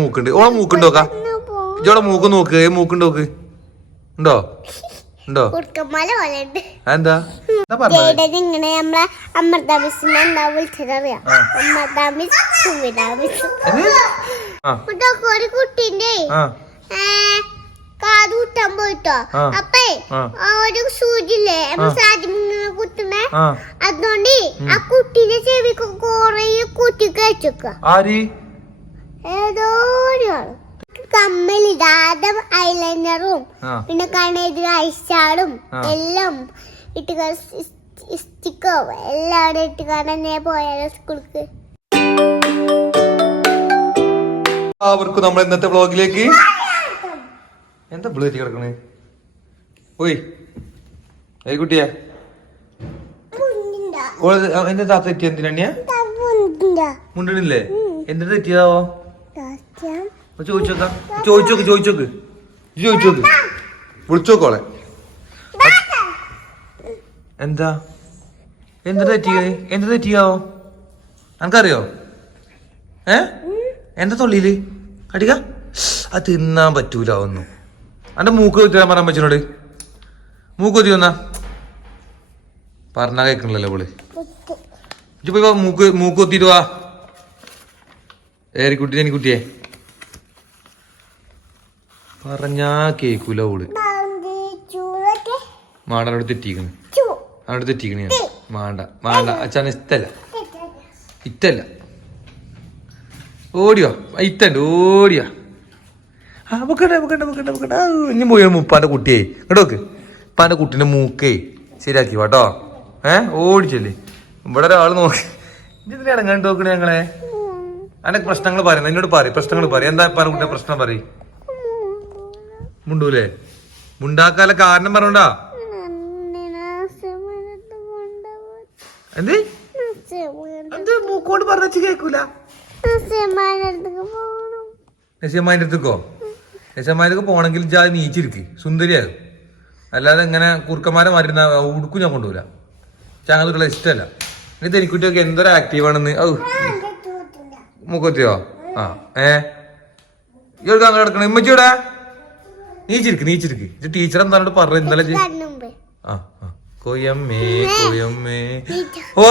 മൂക്കുണ്ട്. ഓളെ മൂക്കുണ്ട് നോക്കാ ഇജോളെ മൂക്ക് നോക്ക്. മൂക്കുണ്ട് നോക്ക് ഉണ്ടോ? ഉണ്ടോ? എന്താ ഇങ്ങനെ നമ്മളെ അമൃത മിസ്സിനെ എന്താ വിളിച്ചതറിയാം? ആ. അമൃത മിസ് സുമിത മിസ് എന്ത്? ആ. ഇതൊക്കെ ഒരു കുട്ടീന്റെ കാത് കുത്താൻ പോയിട്ടോ. അപ്പേ ഒരു സൂചില്ലേ. സാധ്യമിങ്ങനെ കുത്തുന്നേ? അതുകൊണ്ട് ആ കുട്ടിന്റെ ചെവിക്ക് കൊറേ കുത്തി കഴിച്ചേക്ക കമ്മലിടാതെ ഐലൈനറും പിന്നെ കണ്ണെതി ഐഷാളും. എല്ലാം ഇട്ട് സ്റ്റിക്കോ എല്ലാം ഇട്ട് കാണാൻ പോയാലോ സ്കൂൾക്ക്. എല്ലാവർക്കും നമ്മൾ ഇന്നത്തെ വ്ളോഗിലേക്ക്. എന്താ ബ്ലൂ എത്തി കിടക്കണേ? ഓയ്. ഏയ് കുട്ടിയാ. എന്റെ താത്ത തെറ്റി എന്തിനാ മുണ്ടണില്ലേ എന്തിനാ തെറ്റിയതാവോ? ചോദിച്ചോക്കാം ചോദിച്ചോക്ക് ചോദിച്ചോക്ക്. ചോദിച്ചോക്ക്. വിളിച്ചോക്കോളെ. എന്താ? എന്ത് തെറ്റിയ എന്ത് തെറ്റിയാവോ എനിക്കറിയോ ഏ? എന്താ തൊള്ളിയിൽ? കടിക? അത് തിന്നാൻ പറ്റൂല ഒന്നും. അന്റെ മൂക്ക് കുത്തിരാൻ പറയാൻ പറ്റുന്നോട് മൂക്ക് കുത്തി വന്നാ? പറഞ്ഞാ കേക്കണല്ലോ പോളി ഇജ്ജ് പോയി മൂക്ക് മൂക്ക് കുത്തിയിട്ട് വാ. ഏറിക്കുട്ടി എനിക്കുട്ടിയെ പറഞ്ഞാ കേക്കൂല ഓൾ. മാടനോട് തെറ്റിക്കണ്. അവിടെ തെറ്റിക്കണ് ഞാൻ. മാണ്ട മാണ്ട. അച്ഛൻ ഇഷ്ടല്ല. ഇറ്റല്ല ഓടിയോ? ഇത്തണ്ട് ഓടിയോ? ആ വെക്കണ്ട വെക്കണ്ട വെക്കണ്ട ആ, ഇനി പോയി ഉപ്പാന്റെ കുട്ടിയെ. കേട്ടോക്ക് ഉപ്പാന്റെ കുട്ടീന്റെ മൂക്കേ. ശരിയാക്കി വാട്ടോ ഏ ഓടിച്ചല്ലേ. ഇവിടെ ഒരാൾ നോക്കി. ഇതിൽ ഇറങ്ങാണ്ട് നോക്കണേ ഞങ്ങളെ. അന്റെ പ്രശ്നങ്ങൾ പറയുന്നത് എന്നോട് പറയും പ്രശ്നങ്ങൾ പറയും. എന്താ പറഞ്ഞ പ്രശ്നം പറയും? മുണ്ടൂലേ? മുണ്ടാക്കാല കാരണം പറഞ്ഞോണ്ടാ? എന്ത്? എന്ത് മൂക്കോട് പറഞ്ഞു കേക്കൂല? നസിയമ്മാന്റെ അടുത്തേക്കോ? നസിയമ്മാന്റെ പോണെങ്കിൽ ജാ നീച്ചിരിക്ക്. സുന്ദരിയാകും. അല്ലാതെ ഇങ്ങനെ കുറുക്കന്മാരെ മാറ്റുന്ന ഉടുക്കും ഞാൻ കൊണ്ടുപോല ചാങ്ങത്തുള്ള ഇഷ്ടമല്ല ഇനി തെനിക്കുട്ടിയൊക്കെ എന്തൊരു ആക്റ്റീവാണെന്ന് ഔ. മുഖത്തിയോ ആ ഏ? ഇവർക്ക് അങ്ങനെ കിടക്കണം ഇമ്മച്ചിയുടെ നീച്ചിരിക്ക് നീച്ചിരിക്ക്. ഇത് ടീച്ചർ എന്താണ് പറഞ്ഞത് ഇന്നലെ ആ ആ. കൊയമ്മേ കൊയമ്മേ ഓ!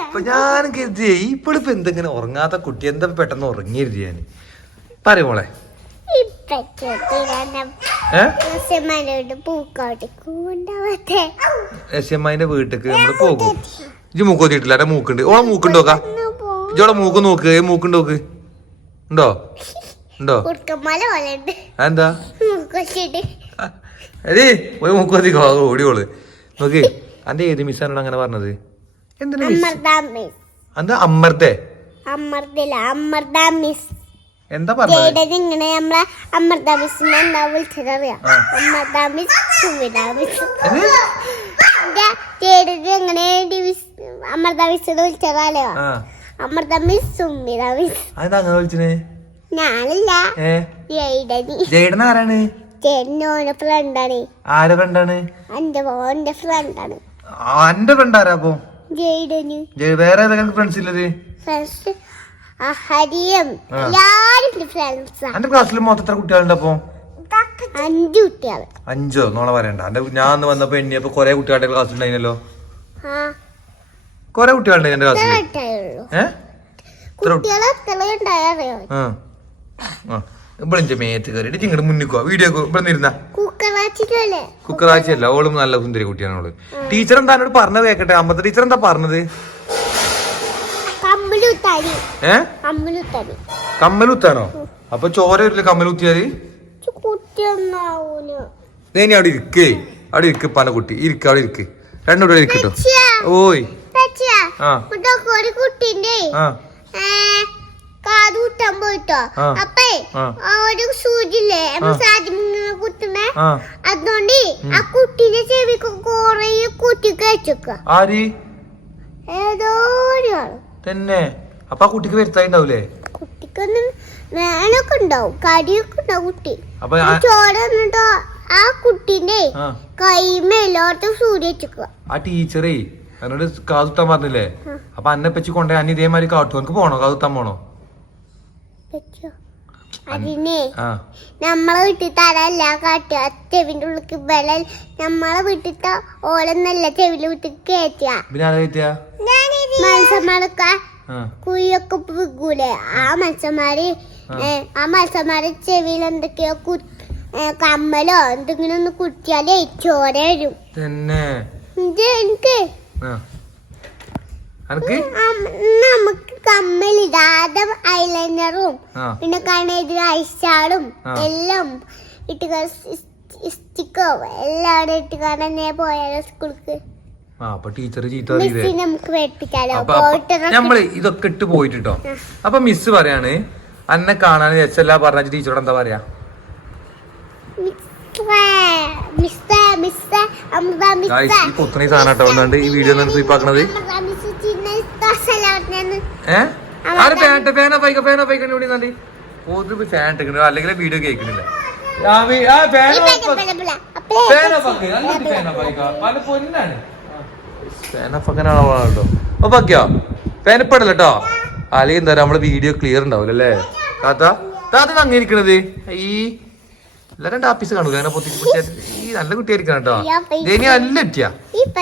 ഇപ്പൊ ഞാൻ കരുതിയേ ഇപ്പോഴിപ്പോ എന്തെങ്ങനെ ഉറങ്ങാത്ത കുട്ടി എന്താ പെട്ടെന്ന് ഉറങ്ങിയിരുന്നു ഞാൻ പറയും മോളെ. രശ്യമ്മായിന്റെ വീട്ടിക്ക് നമ്മൾ പോകും. ഇജ്ജ് മൂക്ക് കൊത്തിയിട്ടില്ല അവിടെ മൂക്കുണ്ട് ഓളെ മൂക്കുണ്ടോക്കാ ഇജ്ജോളെ മൂക്ക് നോക്ക് ഏ മൂക്കുണ്ട് നോക്ക്? ഉണ്ടോ? ഉണ്ടോ? എന്താ എടി എടീ പോയി മൂക്ക് കൊത്തിക്കോ ഓടിയോൾ നോക്ക് അന്റെ ഏത് മിസ്സാണോ അങ്ങനെ പറഞ്ഞത്? എന്തിനാ എന്താ അമ്മർത്തെ അമൃതയില്ല അമൃത മിസ് എന്താ പറഞ്ഞത്? ഇങ്ങനെ നമ്മളെ അമൃത മിസ്സിനെ എന്താ വിളിച്ചതറിയാം? ആ. അമൃത മിസ് സുമിത മിസ് എങ്ങനെ അമൃത മിസ്സിനെ വിളിച്ചതറിയോ? ആ. അമൃത മിസ് സുമിത മിസ് അതെന്താ അങ്ങനെ വിളിച്ചത്? ഞാനല്ല. ജയ്ഡൻ ആരാണ്? ജേഡനോന്റെ ഫ്രണ്ടാണ് ആരെ ഫ്രണ്ടാണ് എന്റെ മോന്റെ ഫ്രണ്ടാണ് എന്റെ ഫ്രണ്ട് ആരാ അപ്പൊ? ജേഡന് ജയ്- വേറെ ഏതൊക്കെ ഫ്രണ്ട്സ് ഇല്ലത് ഫ്രണ്ട്സ് ഹരിയും എല്ലാരും ഫ്രണ്ട്സാ എന്റെ ക്ലാസ്സിൽ മൊത്തം എത്ര കുട്ടികളുണ്ട് അപ്പൊ? അഞ്ചു കുട്ടികൾ. അഞ്ചോ? നോളെ പറയണ്ട. എന്റെ ഞാൻ അന്ന് വന്നപ്പോ എണ്ണിയപ്പോ കൊറേ കുട്ടികളുടെ ആ. കൊറേ കുട്ടികളുണ്ട് എന്റെ ക്ലാസ്സിൽ ഇവിടെ എന്റെ മേത്ത് കയറിയിട്ട് ഇങ്ങോട്ട് മുന്നിക്കോ വീഡിയോ ഇവിടെ ഇരുന്ന ഓളും നല്ല സുന്ദരി കുട്ടിയാണ് ഓൾ. ടീച്ചർ എന്താ എന്നോട് പറഞ്ഞത് കേക്കട്ടെ? അമ്പത്തെ ടീച്ചർ എന്താ പറഞ്ഞത്? ഏ? കമ്മലുത്താനി? അപ്പൊ ചോര വരില്ല കമ്മലുത്തിയാൽ നീ അവിടെ ഇരിക്കേ. അവിടെ ഇരിക്ക് പന കുട്ടി. ഇരിക്ക അവിടെ ഇരിക്ക്. രണ്ടു കൂടെ ഇരിക്കട്ടോ ഓയ്. ആ. ഇതൊക്കെ ഒരു കുട്ടിന്റെ ആ. ഏ, കാത് കുത്താൻ പോയിട്ടോ അപ്പേ ഒരു സൂചില്ലേ? ആ. സാധ്യമിങ്ങനെ കുത്തുന്നേ? ആ. അതുകൊണ്ട് ആ കുട്ടീന്റെ ചെവിക്ക് കൊറേ കുത്തി കഴിച്ചേക്ക ആര്? ഏതോ ഒരാൾ. തന്നെ. അപ്പൊ ആ കുട്ടിക്ക് വരുത്തായിണ്ടാവൂലേ കുട്ടിക്കൊന്നും വേണൊക്കെ ഉണ്ടാവും. കടിയൊക്കെ ഉണ്ടാവും കുട്ടി. അപ്പൊ ആ- ചോര എന്നിട്ടോ ആ കുട്ടീന്റെ കൈമേലോട്ട് സൂര്യ വെച്ചേക്കുക ആ ടീച്ചറേ എന്നോട് കാതുത്താൻ പറഞ്ഞില്ലേ? അപ്പൊ അന്നെ പറ്റി കൊണ്ടേ അന്ന് ഇതേമാതിരി കാട്ടു എനിക്ക് പോണോ? കാതുത്താൻ പോണോ? അതിനെ നമ്മളെ വീട്ടിൽ തരല്ല കാട്ടുക. ചെവിന്റെ ഉള്ളിക്ക് നമ്മളെ വീട്ടിലത്തെ ഓലൊന്നല്ല ചെവിന്റെ വീട്ടിൽ കയറ്റുക. പിന്നെ ആരാ മത്സ്യന്മാരൊക്കെ കുഴിയൊക്കെ വിൽക്കൂലേ? ആ മത്സ്യന്മാര് ആ. മത്സ്യന്മാരെ ചെവിയിൽ എന്തൊക്കെയോ കമ്മലോ എന്തെങ്കിലും ഒന്ന് കുത്തിയാലേ ചോര വരും. ഇത് എനിക്ക് നമുക്ക് കമ്മലിടാതെ ഐലൈനറും പിന്നെ കണ്ണെതിരെ ഐഷാളും. എല്ലാം ഇട്ട് സ്റ്റിക്കോ എല്ലാം ഇട്ട് തന്നെ പോയാലോ സ്കൂൾക്ക്. ആ അപ്പൊ ടീച്ചർ ചീത്ത അറിയില്ലേ നമ്മൾ ഇതൊക്കെ ഇട്ട് പോയിട്ടോ അപ്പൊ മിസ് പറയാണ് അന്നെ കാണാൻ എച്ചല്ല പറഞ്ഞ ടീച്ചറോട് എന്താ പറയാ? ഈ സാധനം ഈ വീഡിയോ ഫാൻ ഫാൻ ഇട്ടിക്കണോ. അല്ലെങ്കിൽ വീഡിയോ കേൾക്കണില്ല. ആ fan fan fan fan fan ഇപ്പടല്ല കേട്ടോ. അല്ലെങ്കിൽ എന്താ നമ്മൾ വീഡിയോ ക്ലിയർ ഉണ്ടാവില്ല അല്ലേ? താത്ത താത്ത അങ്ങനെ ഇരിക്കണത് ഈ എല്ലാരും ടാപ്പീസ് കാണൂല. അങ്ങനെ പൊത്തി ഈ നല്ല കുട്ടിയായിരിക്കണം കേട്ടോ. ദേനി നല്ല കുറ്റിയാ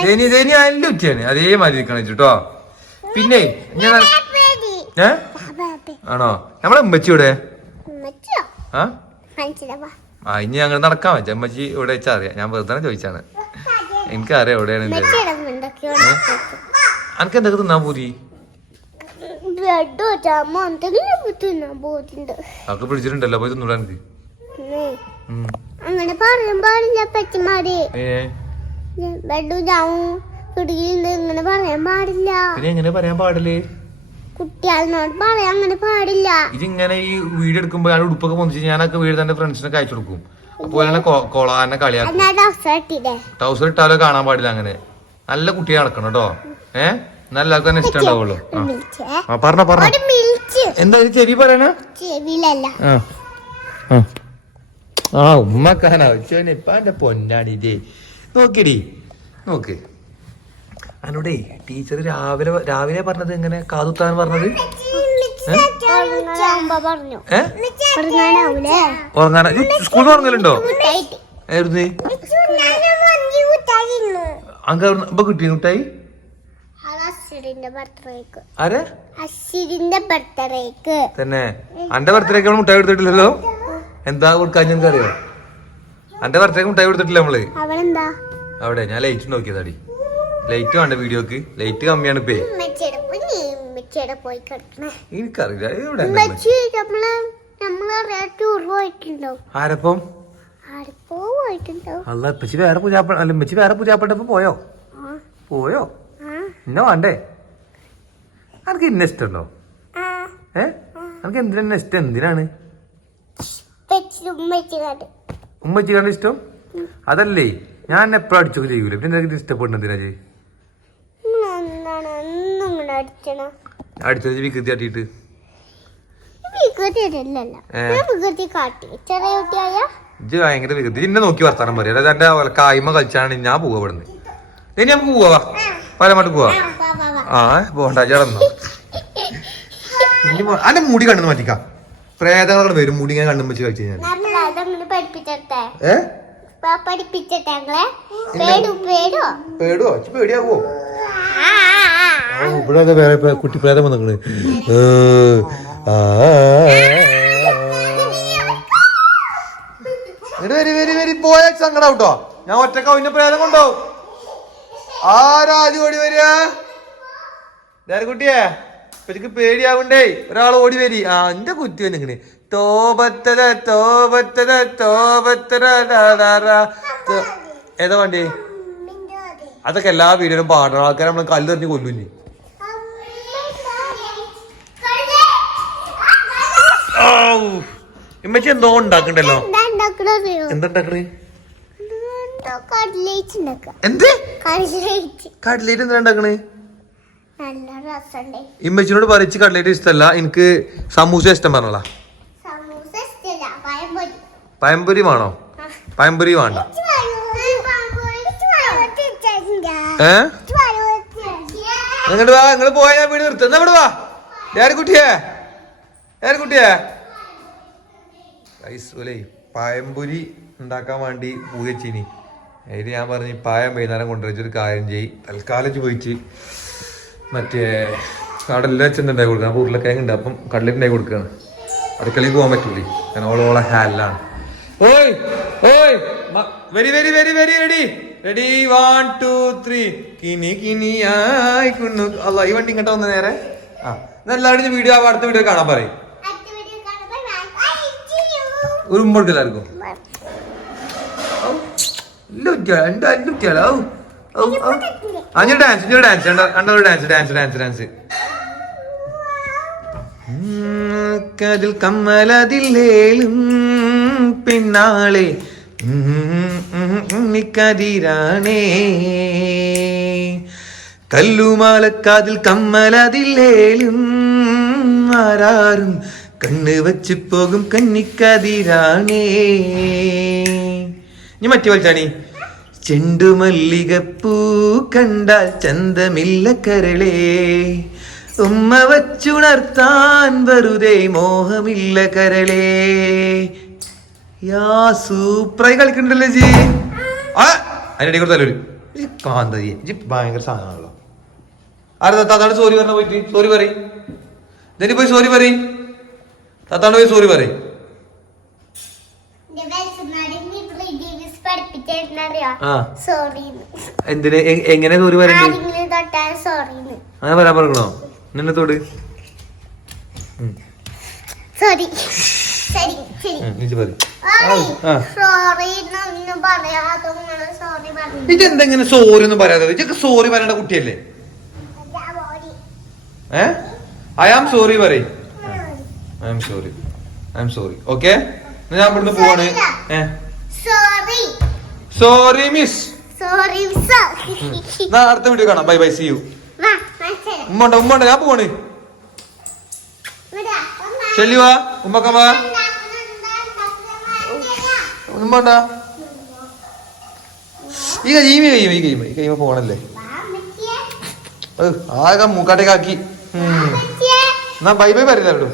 ദേനി ദേനി നല്ല കുറ്റിയാണ് അതേമാതിരി ഇരിക്കണം കേട്ടോ. പിന്നെ ഞാൻ ഏ? ആണോ? നമ്മളെ ഉമ്മച്ചി ഇവിടെ ആ? ആ ഇനി ഞങ്ങൾ നടക്കാൻ വെച്ചാ ഉമ്മച്ചി ഇവിടെ വെച്ചാ അറിയാം. ഞാൻ വെറുതെ ചോദിച്ചാണ് എനിക്കറിയാം എവിടെയാണ് എന്റെ അനക്ക് എന്താ തിന്നാൻ പൂതി? ബ്രെഡോ ജാമോ എന്തെങ്കിലും തിന്നാൻ പോകുന്നുണ്ട് അതൊക്കെ പിടിച്ചിട്ടുണ്ടല്ലോ പോയി തിന്നൂടാ എനിക്ക് അങ്ങനെ പറയാൻ പാടില്ല പച്ചമാര് ഏ? ബ്രെഡും ജാമും പിടിക്കുന്നുണ്ട് ഇങ്ങനെ പറയാൻ പാടില്ല. പിന്നെ എങ്ങനെ പറയാൻ പാടില്ലേ? കുട്ടികളോട് പറയാൻ അങ്ങനെ പാടില്ല. ഇതിങ്ങനെ ഈ വീഡിയോ എടുക്കുമ്പോ ഞാൻ ഉടുപ്പൊക്കെ പൊന്നിച്ച് ഞാനൊക്കെ വീട് തന്നെ ഫ്രണ്ട്സിനൊക്കെ അയച്ചു കൊടുക്കും. അപ്പൊ എന്നെ കൊള എന്നെ കളിയാക്കും. ടൗസർ ഇട്ടാലോ കാണാൻ പാടില്ല അങ്ങനെ. നല്ല കുട്ടിയെ നടക്കണം കേട്ടോ. ഏ? നല്ല അത് തന്നെ ഇഷ്ടം ഉണ്ടാവുള്ളൂ. ആ. പറഞ്ഞ പറഞ്ഞ. എന്താ ചെവി പറയണ? ആ. ആ. ആ ഉമ്മക്കാനാ. ഉച്ചവന് ഇപ്പൊ എന്റെ പൊന്നാണ് നോക്കിടി. നോക്ക്. അനോടേ ടീച്ചർ രാവിലെ രാവിലെ പറഞ്ഞത് എങ്ങനെ? കാതുത്താൻ പറഞ്ഞത്? ഉറങ്ങാനാ. സ്കൂളിൽ ഉറങ്ങലുണ്ടോ? ആയിരുന്നു അങ്ക ഇപ്പൊ കിട്ടി മുട്ടായി ആരെ? തന്നെ. അന്റെ ബർത്ത്ഡേക്ക് നമ്മൾ മുട്ടായി കൊടുത്തിട്ടില്ലല്ലോ? എന്താ കൊടുക്കാൻ ഞങ്ങൾക്ക് അറിയോ അന്റെ ബർത്ത്ഡേക്ക് മുട്ടായി കൊടുത്തിട്ടില്ല നമ്മൾ. അവിടെ ഞാൻ ലൈറ്റ് നോക്കിയതാടി. ലൈറ്റ് വേണ്ട വീഡിയോക്ക്. ലൈറ്റ് കമ്മിയാണ് ഇപ്പേ. എനിക്കറിയില്ല. ആരപ്പം? അല്ല ഇപ്പച്ചി വേറെ പൂജാപ്പ അല്ല ഇമ്മച്ചി വേറെ പൂജാപ്പെട്ടപ്പോ പോയോ? പോയോ? ഇന്ന വേണ്ടേ? അനക്ക് ഇന്ന ഇഷ്ടമല്ലോ ഏ? അനക്ക് എന്തിനാ ഇഷ്ടം? എന്തിനാണ്? ഉമ്മച്ചി കണ്ട ഇഷ്ടം? അതല്ലേ ഞാൻ എപ്പോഴും അടിച്ചൊക്കെ ചെയ്യൂല? പിന്നെ എനിക്ക് ഇഷ്ടപ്പെടുന്ന എന്തിനാ ചെയ് ഒന്നും ഇങ്ങനെ അടിച്ചണ. അടിച്ചത് വികൃതി കാട്ടിയിട്ട്. വികൃതി കാട്ടി. ചെറിയ കുട്ടിയായ ഇജ്ജ് ഭയങ്കര വികൃതി ഇന്നെ നോക്കി വർത്താനം പറയാം. അതായത് എന്റെ കായ്മ കളിച്ചാണ് ഞാൻ പോവാ ഇവിടുന്ന്. ഇനി നമുക്ക് പോവാ പലമാട്ട് പോവാ. ആ പോണ്ട ചേടന്നോ അന്റെ മുടി കണ്ണു മാറ്റിക്കാം. പ്രേതങ്ങൾ വരും. മുടി ഞാൻ കണ്ണും വെച്ച് കളിച്ചു ഏ? പേടു പേടിയാവോ? ആ. ആ, ഇവിടെ കുട്ടി പ്രേതം വന്നിക്കണ്. വരി വരി വരി പോയ സങ്കടം കേട്ടോ ഞാൻ ഒറ്റക്ക അവന്റെ പ്രേതം കൊണ്ടോ ആരാദ്യം ഓടി വരിക? കുട്ടിയെ? ഇപ്പഴേക്ക് പേടിയാവണ്ടേ. ഒരാൾ ഓടി വരി. ആ എന്റെ കുത്തി വന്നിങ്ങനെ തോപത്തര തോപത്തര തോപത്തര ഏതാ വണ്ടി? അതൊക്കെ എല്ലാ വീഡിയോയിലും പാടണം ആൾക്കാരെ നമ്മൾ കല്ലെറിഞ്ഞ് കൊല്ലുന്നേ. ഇമ്മച്ചി എന്തോ ഉണ്ടാക്കണ്ടല്ലോ? എന്താ കട്ലേറ്റ് എന്ത്? ഉണ്ടാക്കണേ? ഇമ്മച്ചിനോട് പറിച്ച് കട്ലേറ്റ് ഇഷ്ടമല്ല എനിക്ക് സമൂസ ഇഷ്ടം പറഞ്ഞോളാ. പഴംപൊരി. വേണോ? പഴംപൊരി വേണ്ട. ഏ? നിങ്ങോട്ട് വാ നിങ്ങൾ പോയാ ഞാൻ വീട് നിർത്തും. എന്നാ ഇവിടെ വാ. ആര് കുട്ടിയേ? ആര് കുട്ടിയേ? ഗൈസ് ഒലേ പഴംപൊരി ഉണ്ടാക്കാൻ വേണ്ടി പൂജച്ചിനി അതിൽ ഞാൻ പറഞ്ഞു പായം വൈകുന്നേരം വൈകുന്നേരം കൊണ്ടുവച്ചൊരു കാര്യം ചെയ്യ്. തൽക്കാലം പോയിച്ച് മറ്റേ അവിടെ എല്ലാം വെച്ചെന്നുണ്ടായി കൊടുക്കണം. അപ്പോൾ ഉരുളക്കിഴങ്ങ് ഉണ്ട്. അപ്പം കടലിട്ടുണ്ടായി കൊടുക്കുകയാണ്. അടുക്കളയിൽ പോകാൻ പറ്റൂലേ. ഞാൻ ഓളോളെ ഹാലാണ് ഓയ് ഓയ് very very very very ready ready one two three കിനി കിനി ആയി കുണ്ണു. അല്ല ഈ വണ്ടി ഇങ്ങോട്ട് വന്ന നേരെ. ആ എന്നാ എല്ലാവരും വീഡിയോ അടുത്ത വീഡിയോ കാണാൻ പറയും. ഒരു ഉമ്മ കൊടുക്കില്ല dance dance dance dance dance കമ്മലതില്ലേലും പിന്നാളെ. കതിരാണേ കല്ലുമാലക്കാതിൽ കമ്മലതില്ലേലും ആരാരും കണ്ണ് വെച്ച് പോകും കന്നിക്കതിരാണേ. ഇനി മറ്റു വലിച്ചാണി ചെണ്ടുമല്ലികപ്പൂ കണ്ടാൽ ചന്തമില്ല കരളേ. ഉമ്മ വച്ചുണർത്താൻ വെറുതെ മോഹമില്ല കരളേ. യാ സൂപ്പറായി കളിക്കണ്ടല്ലോ ജി? ആ അതിനിടെ കൂടെ തല്ലൊരു കാന്ത ജി. ഭയങ്കര സാധനമാണല്ലോ. ആരെ താത്താണ്ട് സോറി പറഞ്ഞ പോയിട്ട്. സോറി പറയും. ഇതിന് പോയി സോറി പറയും? താത്താണ്ട് പോയി സോറി പറയും. എന്തിന്? എങ്ങനെ സോറി പറയുന്നത് അങ്ങനെ പറയാൻ പറഞ്ഞോ പറയും. ആ. സോറി നിങ്ങൾ സോറി ഒന്നും പറയാതെ? സോറി പറയേണ്ട കുട്ടിയല്ലേ? ഏ? ഐ ആം സോറി പറയും. I am sorry I am sorry okay ഞാൻ ഇവിടുന്ന് പോവാണ്. സോറി സോറി മിസ് സോറി എന്നാ അടുത്ത വീഡിയോ കാണാം. ബൈ ബൈ സി യു ഉമ്മണ്ട ഉമ്മ ഉണ്ടോ? ഉമ്മ ഉണ്ടോ? ഞാൻ പോവാണ്. ശല്യ വാ. ഉമ്മക്ക വാ. ഉമ്മ ഗെയിം ഈ ഗെയിം ഈ ഗെയിം ഈ ഗെയിം പോണല്ലേ? ആകെ മൂക്കാട്ടേക്കാക്കി എന്നാ ബൈ ബൈ പറയുന്ന കേട്ടോ